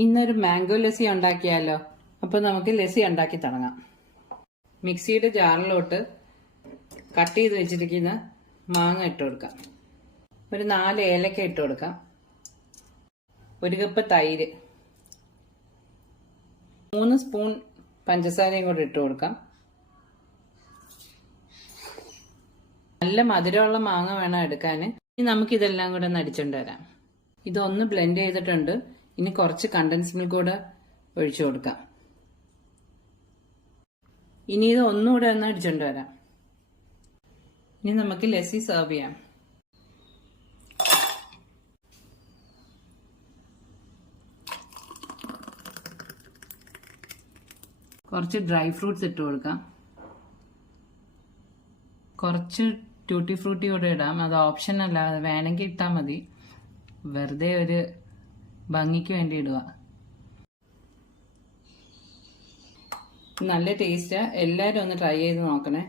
ഇന്നൊരു മാംഗോ ലസ്സി ഉണ്ടാക്കിയാലോ? അപ്പോൾ നമുക്ക് ലസ്സി ഉണ്ടാക്കി തുടങ്ങാം. മിക്സിയുടെ ജാറിലോട്ട് കട്ട് ചെയ്ത് വെച്ചിരിക്കുന്ന മാങ്ങ ഇട്ട് കൊടുക്കാം. ഒരു 4 ഏലക്ക ഇട്ട് കൊടുക്കാം. 1 കപ്പ് തൈര്, 3 സ്പൂൺ പഞ്ചസാരയും കൂടെ ഇട്ട് കൊടുക്കാം. നല്ല മധുരമുള്ള മാങ്ങ വേണം എടുക്കാൻ. ഇനി നമുക്കിതെല്ലാം കൂടെ ഒന്ന് അടിച്ചുകൊണ്ട് വരാം. ഇതൊന്ന് ബ്ലെൻഡ് ചെയ്തിട്ടുണ്ട്. ഇനി കുറച്ച് കണ്ടൻസ് മിൽക്ക് കൂടെ ഒഴിച്ചു കൊടുക്കാം. ഇനി ഇത് ഒന്നുകൂടെ ഒന്ന് അടിച്ചുകൊണ്ട് വരാം. ഇനി നമുക്ക് ലസ്സി സെർവ് ചെയ്യാം. കുറച്ച് ഡ്രൈ ഫ്രൂട്ട്സ് ഇട്ട് കൊടുക്കാം. കുറച്ച് ട്യൂട്ടി ഫ്രൂട്ടി കൂടെ ഇടാം. അത് ഓപ്ഷൻ അല്ല, അത് വേണമെങ്കിൽ ഇട്ടാൽ മതി. വെറുതെ ഒരു ഭംഗിക്ക് വേണ്ടി ഇടുക. നല്ല ടേസ്റ്റാ. എല്ലാവരും ഒന്ന് ട്രൈ ചെയ്ത് നോക്കണേ.